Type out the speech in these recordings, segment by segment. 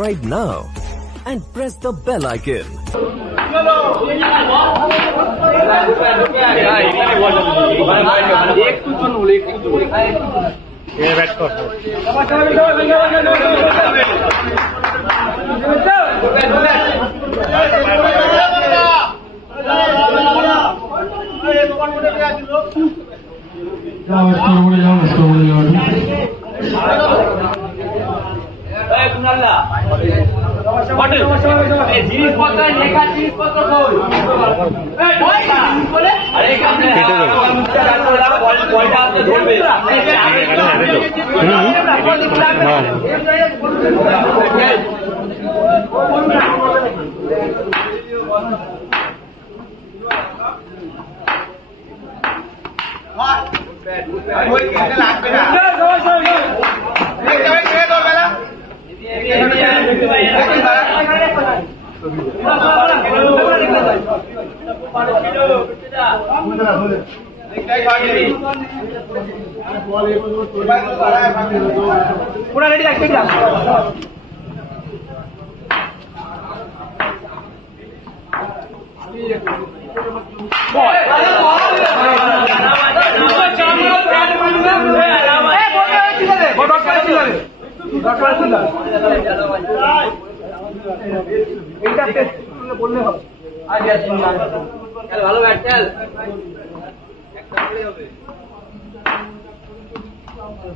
subscribe now and press the bell icon.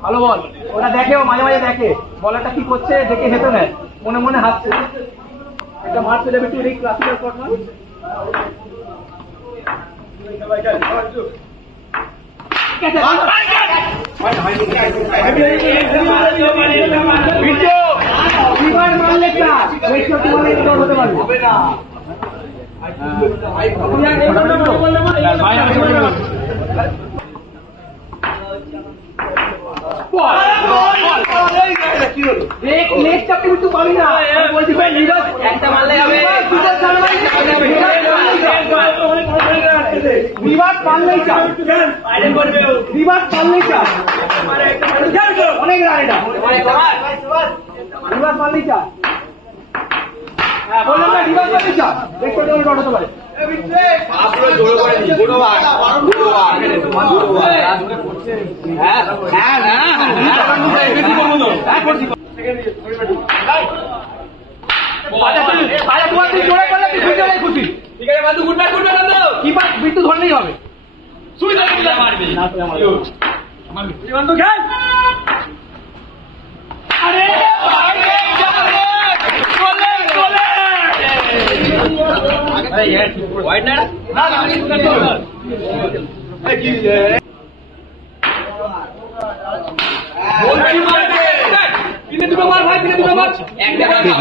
ভালো বল ওটা দেখে ও মাঝে মাঝে দেখে বলাটা কি করছে দেখে হেঁটে নেয় মনে মনে হাসছে একটা মারতে যাবে একটু এই ক্লাসিক্যাল শট না একটা মারলে হবে রিভার্স মারলেই চাই রিভার্স মারলেই চাই অনেক রান এটা রিভার্স মারলেই চাই হ্যাঁ বললাম না রিভার্স মারলেই চাই দেখতে ডট হতে পারে বিট্টু ধরলেই হবে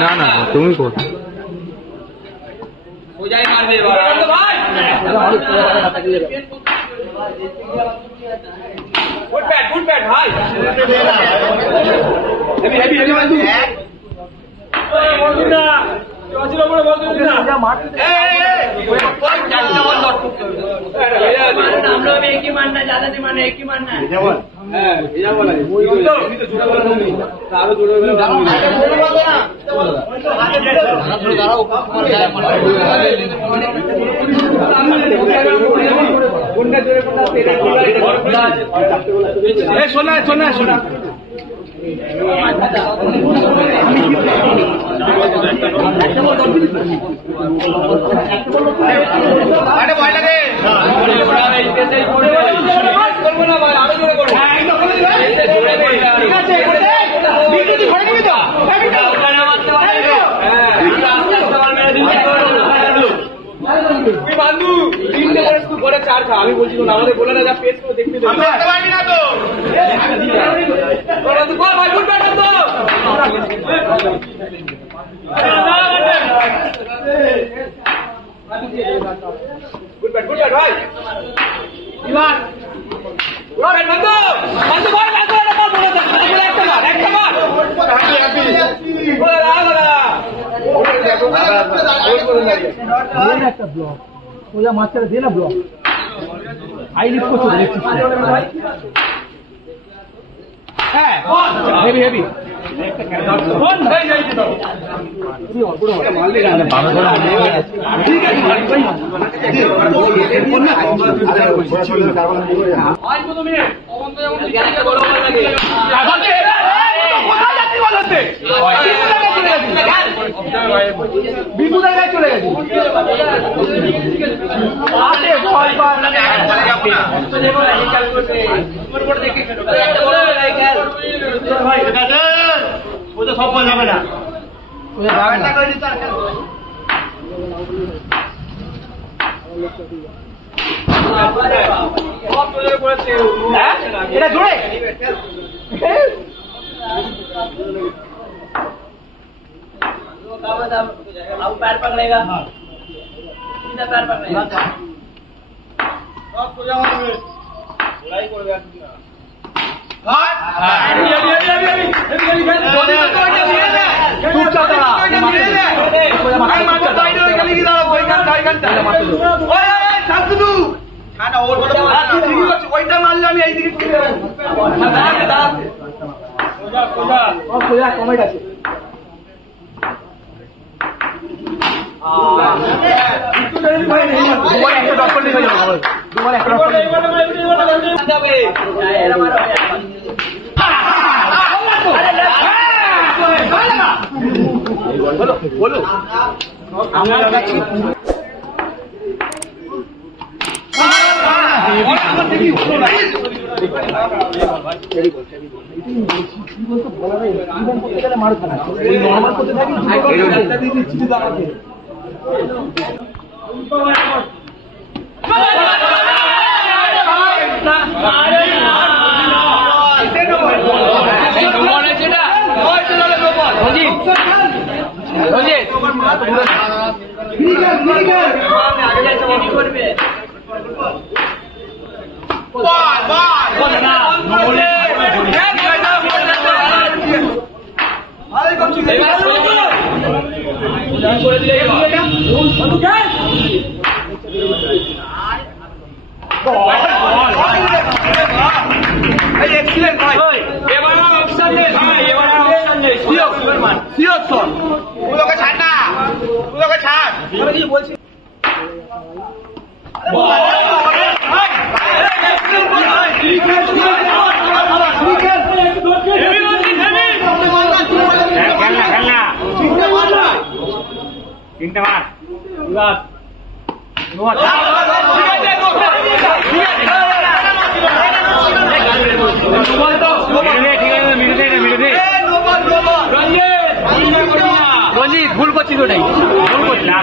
না না তুমি করো সোজাই মারবে ভাই গুড ব্যাট ভাই হেভি হেভি হেভি বল দিন না চছিল বড় বল দিন না যা মার আমরা भी एक ही मानना ज्यादा नहीं मानना एक ही मानना है ये बोल हां ये बोल है वो तो जोड़ा बोल नहीं सारो जोड़ा बोल ना थोड़ा दाঁড়াও गुंडा जोड़े गुंडा तेरे ए सोना सोना सोना আরে ভয় লাগে করবো না ভাই আরো জোরে করবো ঠিক আছে বিদ্যুৎ ঘরে দিবি তো তুই বান্ধু তিনটে করে তুই করে চার খা আমি বলছি না আমাদের বলে না যা পেস করে দেখতে দেবে আমি করতে পারবি না তো তোরা তো কর ভাই গুড ব্যাট তো গুড ব্যাট ভাই ইমান গুড ব্যাট বন্ধু বন্ধু বল একটা মার বলে একটা ব্লক সোজা মাঝখানে দে না ব্লক হাই লিফট করছো হ্যাঁ হেভি হেভি বিপুদাই গায়ে চলে গেছে সব বল যাবে না এটা জোরে पैर पकड़ेगा सीधा पैर पकड़ेगा ওইটা মারলে আমি এইদিকে কমে গেছে বলো আমার কাছে নর্মাল করতে থাকি রঞ্জিত ভুল করছিস ওটাই ভুল করছিস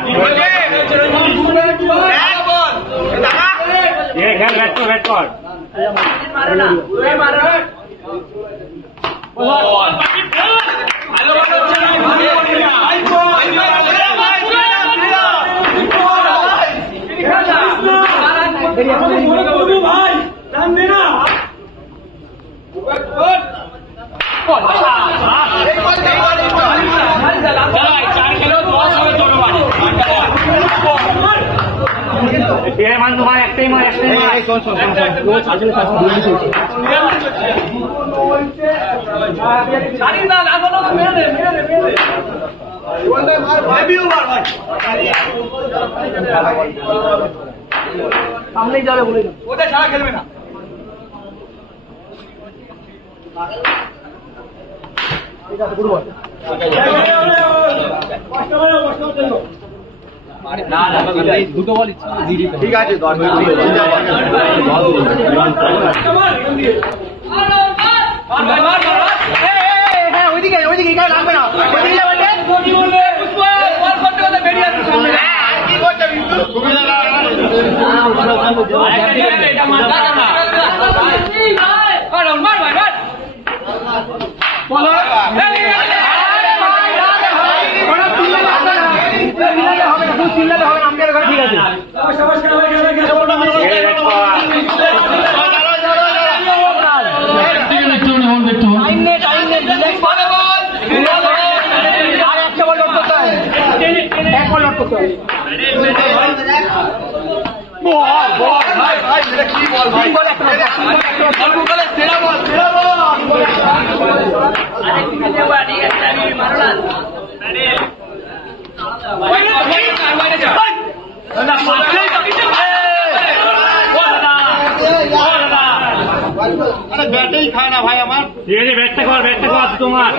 একটাই মার সামনেই যাবে বলে ওটা ছাড়া খেলবে না ঠিক আছে গুরু দুটো বল ঠিক আছে হ্যাঁ ওইদিকে ওইদিকে লাগবে না চিল্লাতে হবে আমাদের ঘরে ঠিক আছে আর একটা বল লোড করতে হবে এক বল লোড করতে হবে বল আরে ব্যাটেই খায় না ভাই আমার। ঠিক আছে, ব্যাটটা কর তোমার।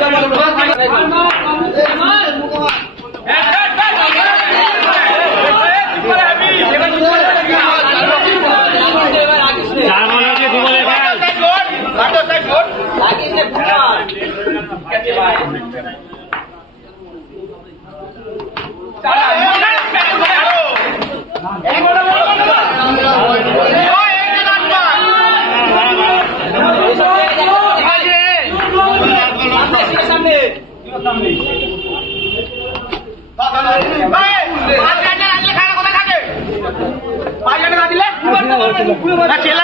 চার বল আছে, 2 বলে খেল। ছেলে